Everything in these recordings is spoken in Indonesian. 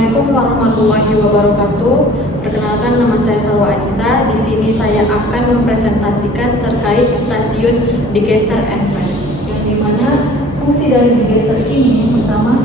Assalamualaikum warahmatullahi wabarakatuh. Perkenalkan, nama saya Salwa Anissa. Di sini saya akan mempresentasikan terkait stasiun digester and press. Yang dimana fungsi dari digester ini pertama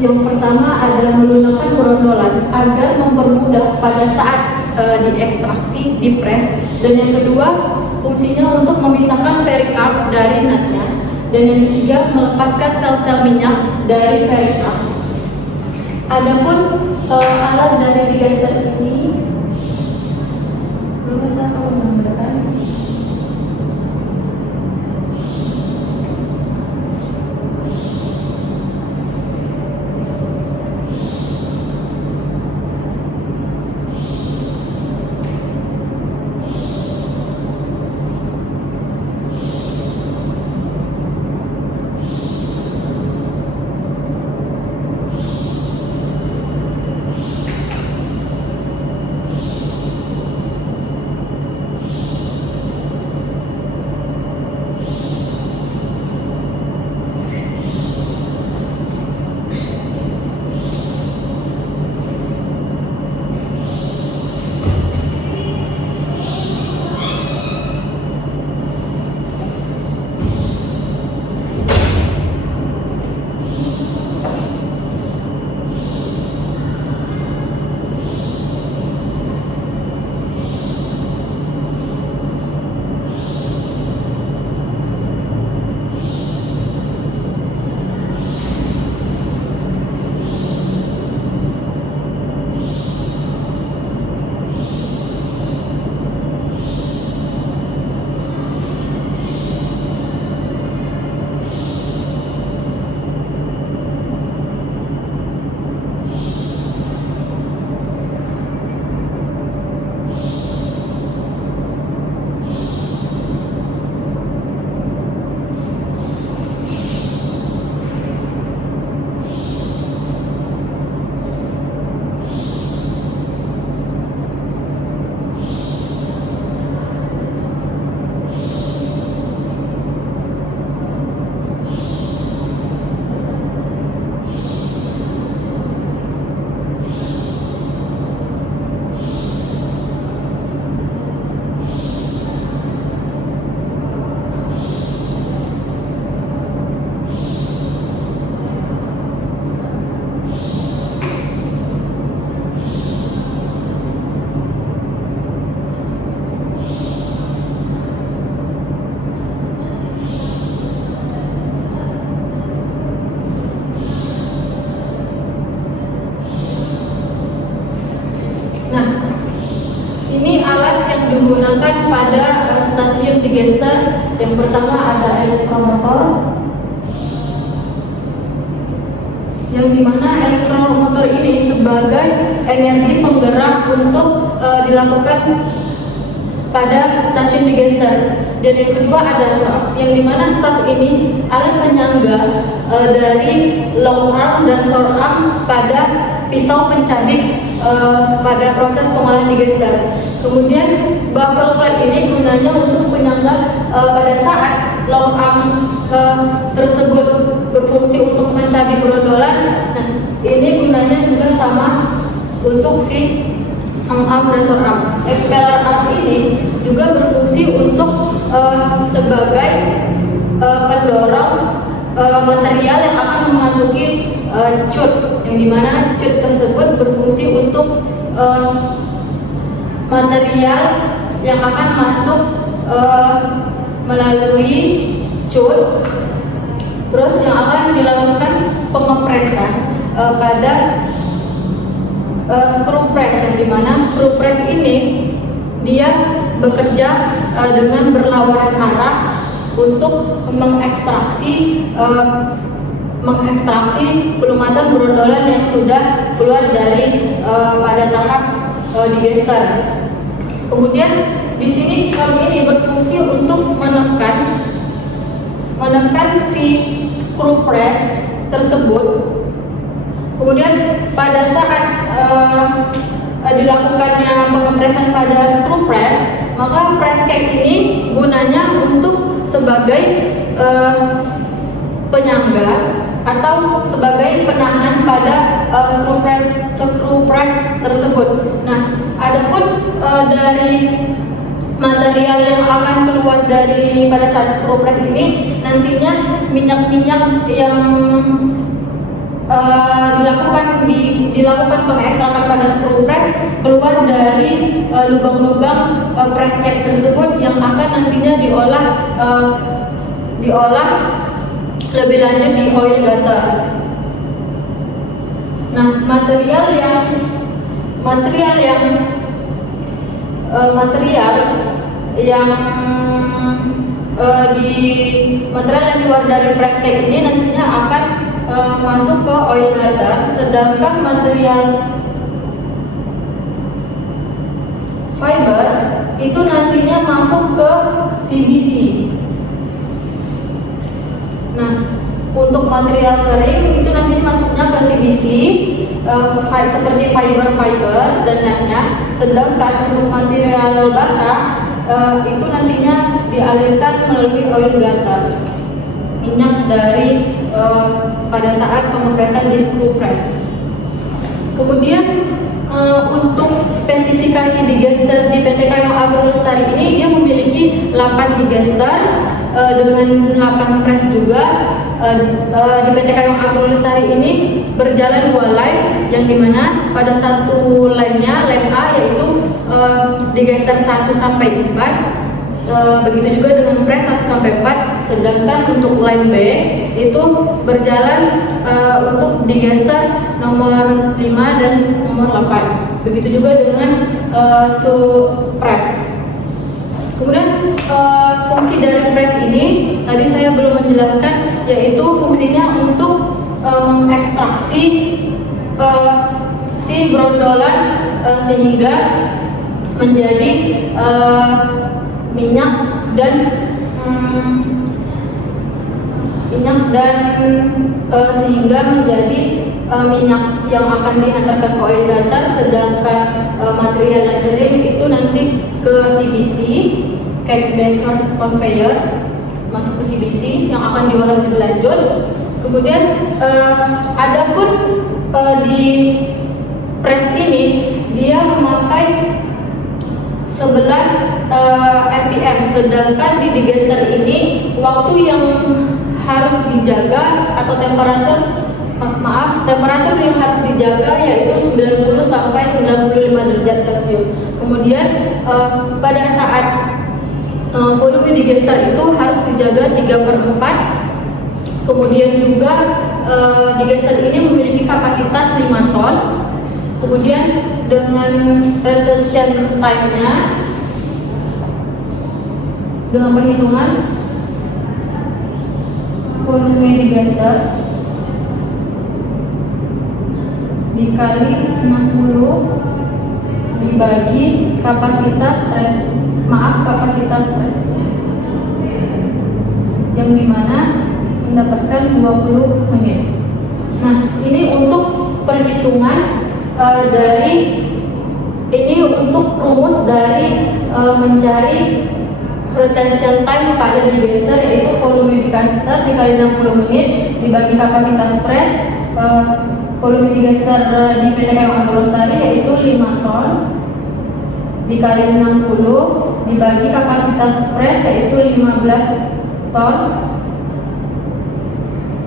yang pertama ada menggunakan berondolan agar mempermudah pada saat diekstraksi, dipres. Dan yang kedua, fungsinya untuk memisahkan perikarp dari natnya. Dan yang ketiga, melepaskan sel-sel minyak dari perikarp. Adapun alat dari digester ini, belum bisa kamu menggunakan. Ini alat yang digunakan pada stasiun digester. Yang pertama ada elektromotor, yang dimana elektromotor ini sebagai energi penggerak untuk dilakukan pada stasiun digester. Dan yang kedua ada shaft, yang dimana shaft ini alat penyangga dari long arm dan short arm pada pisau pencabik pada proses pengolahan digester. Kemudian baffle plate ini gunanya untuk penyangga pada saat long arm tersebut berfungsi untuk mencabik berondolan. Nah, ini gunanya juga sama untuk si long arm dan short arm. Expeller arm ini juga berfungsi untuk sebagai pendorong material yang akan memasuki cut, yang dimana cut tersebut berfungsi untuk material yang akan masuk melalui cut, terus yang akan dilakukan pengepresan pada screw press, yang dimana screw press ini dia bekerja dengan berlawanan arah untuk mengekstraksi pelumatan brondolan yang sudah keluar dari pada tahap digester. Kemudian di sini kalung ini berfungsi untuk menekan si screw press tersebut. Kemudian pada saat dilakukannya pengepresan pada screw press, maka press cake ini gunanya untuk sebagai penyangga atau sebagai penahan pada screw press tersebut. Nah, adapun dari material yang akan keluar dari pada saat screw press ini, nantinya minyak-minyak yang dilakukan pengekstrakan pada screw press keluar dari lubang-lubang press cake tersebut, yang akan nantinya diolah lebih lanjut di oil gutter. Nah, material yang keluar dari press cake ini nantinya akan masuk ke oil gutter, sedangkan material fiber itu nantinya masuk ke CBC. Nah, untuk material kering itu nanti masuknya ke CBC seperti fiber dan lainnya. Sedangkan untuk material basah itu nantinya dialirkan melalui oil gutter, minyak dari pada saat pengepresan di screw press. Kemudian untuk spesifikasi digester di PT Kayong Agro Lestari ini, dia memiliki 8 digester dengan 8 press juga. Di PT Kayong Agro Lestari ini berjalan 2 line, yang dimana pada satu line-nya, line A, yaitu digester 1 sampai 4. Begitu juga dengan press 1 sampai 4. Sedangkan untuk line B itu berjalan untuk digester nomor 5 dan nomor 8. Begitu juga dengan press. Kemudian fungsi dari press ini tadi saya belum menjelaskan, yaitu fungsinya untuk mengekstraksi si brondolan sehingga menjadi minyak dan sehingga menjadi minyak yang akan dihantarkan ke oil gutter. Sedangkan material yang kering itu nanti ke CBC, cake baker conveyor, masuk ke CBC yang akan diolah lebih lanjut. Kemudian adapun di press ini dia memakai 11 rpm, sedangkan di digester ini waktu yang harus dijaga atau temperatur yang harus dijaga yaitu 90 sampai 95 derajat Celcius. Kemudian pada saat volume digester itu harus dijaga 3/4. Kemudian juga digester ini memiliki kapasitas 5 ton. Kemudian dengan retention time-nya, dengan perhitungan volume digester dikali 60 dibagi kapasitas press, yang dimana mendapatkan 20 menit. Nah, ini untuk perhitungan untuk rumus dari mencari retention time pada digester, yaitu volume digester dikali 60 menit dibagi kapasitas press. Volume digester di PT Kayong Agro Lestari yaitu 5 ton dikali 60 dibagi kapasitas press yaitu 15 ton,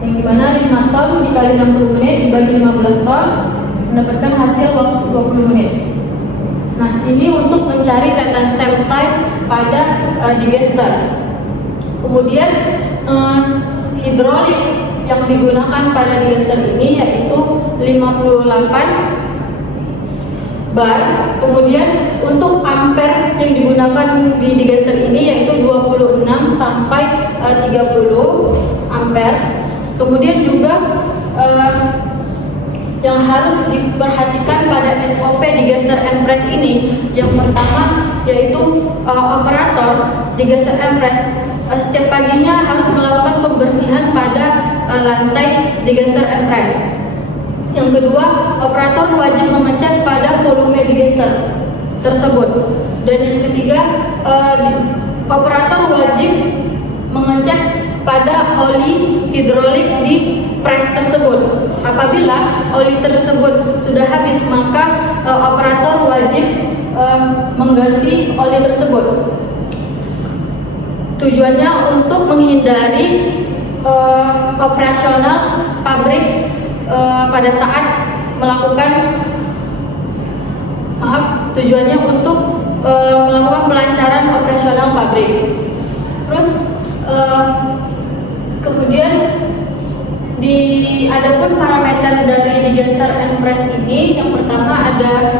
yang dimana 5 ton dikali 60 menit dibagi 15 ton mendapatkan hasil waktu 20 menit. Nah, ini untuk mencari retention time pada digester. Kemudian hidrolik yang digunakan pada digester ini yaitu 58 bar. Kemudian untuk ampere yang digunakan di digester ini yaitu 26 sampai 30 ampere. Kemudian juga yang harus diperhatikan pada SOP digester and press ini, yang pertama yaitu operator digester and press setiap paginya harus melakukan pembersihan pada lantai digester and press. Yang kedua, operator wajib mengecek pada volume digester tersebut. Dan yang ketiga, operator wajib mengecek pada oli hidrolik di press tersebut. Apabila oli tersebut sudah habis, maka operator wajib mengganti oli tersebut. Tujuannya untuk menghindari operasional pabrik pada saat melakukan tujuannya untuk melakukan pelancaran operasional pabrik. Terus kemudian adapun parameter dari digester and press ini, yang pertama ada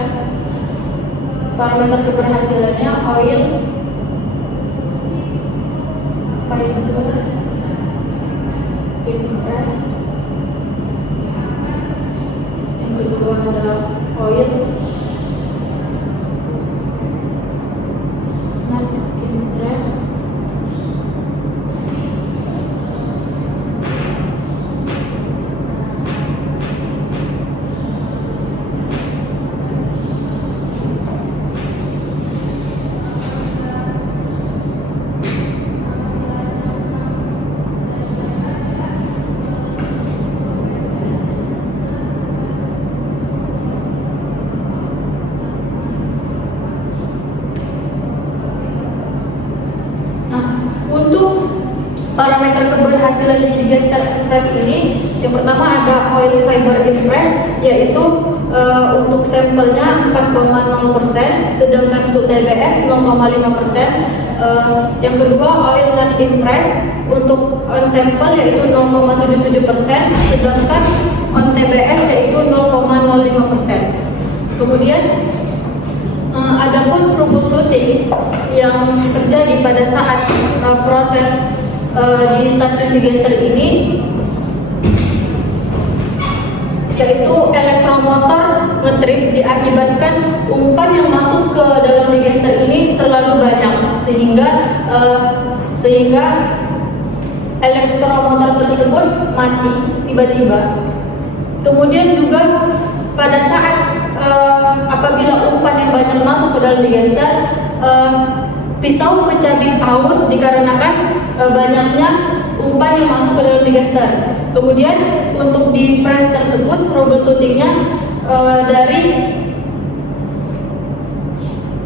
parameter keberhasilannya oil impress. Yang kedua ada oil not impress. Parameter keberhasilan di digester and press ini, yang pertama ada oil fiber impress, yaitu untuk sampelnya 4,0%, sedangkan untuk TBS 0,5%. Yang kedua oil not impress, untuk on sample yaitu 0,77%, sedangkan on TBS yaitu 0,05%. Kemudian adapun troubleshooting yang terjadi pada saat proses di stasiun digester ini, yaitu elektromotor ngetrip diakibatkan umpan yang masuk ke dalam digester ini terlalu banyak sehingga elektromotor tersebut mati tiba-tiba. Kemudian juga pada saat apabila umpan yang banyak masuk ke dalam digester, pisau mencabik aus dikarenakan banyaknya umpan yang masuk ke dalam digester. Kemudian untuk di press tersebut, troubleshootingnya dari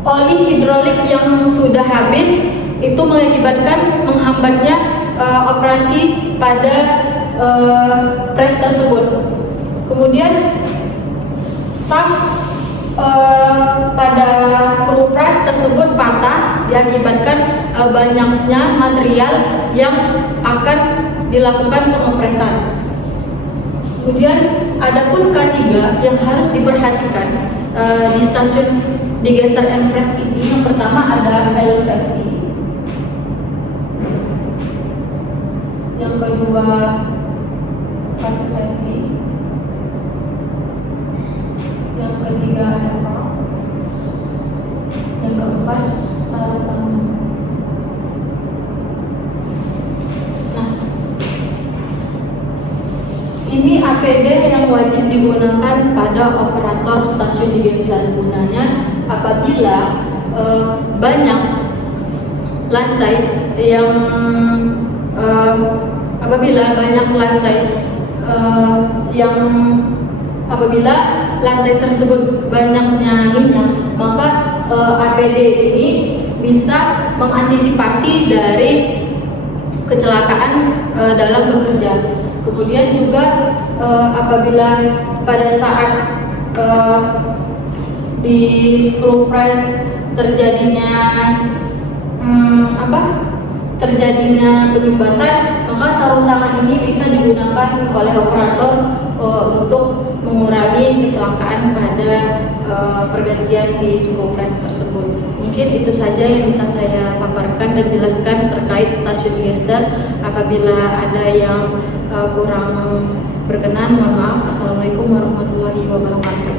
oli hidrolik yang sudah habis itu mengakibatkan menghambatnya operasi pada press tersebut. Kemudian shaft pada screw press tersebut patah diakibatkan banyaknya material yang akan dilakukan pengopresan. Kemudian adapun K3 yang harus diperhatikan di stasiun digester and press ini, yang pertama ada helm safety, yang kedua kartu safety, yang ketiga helm, yang keempat sarung tangan. Nah, ini APD yang wajib digunakan pada operator stasiun digester. Gunanya apabila banyak lantai yang apabila lantai tersebut banyaknya minyak, maka APD ini bisa mengantisipasi dari kecelakaan dalam bekerja. Kemudian juga apabila pada saat di screw press terjadinya terjadinya penyumbatan, maka sarung tangan ini bisa digunakan oleh operator untuk mengurangi kecelakaan pada pergantian di screw press tersebut. Mungkin itu saja yang bisa saya paparkan dan jelaskan terkait stasiun gestar. Apabila ada yang kurang berkenan, mohon maaf. Assalamualaikum warahmatullahi wabarakatuh.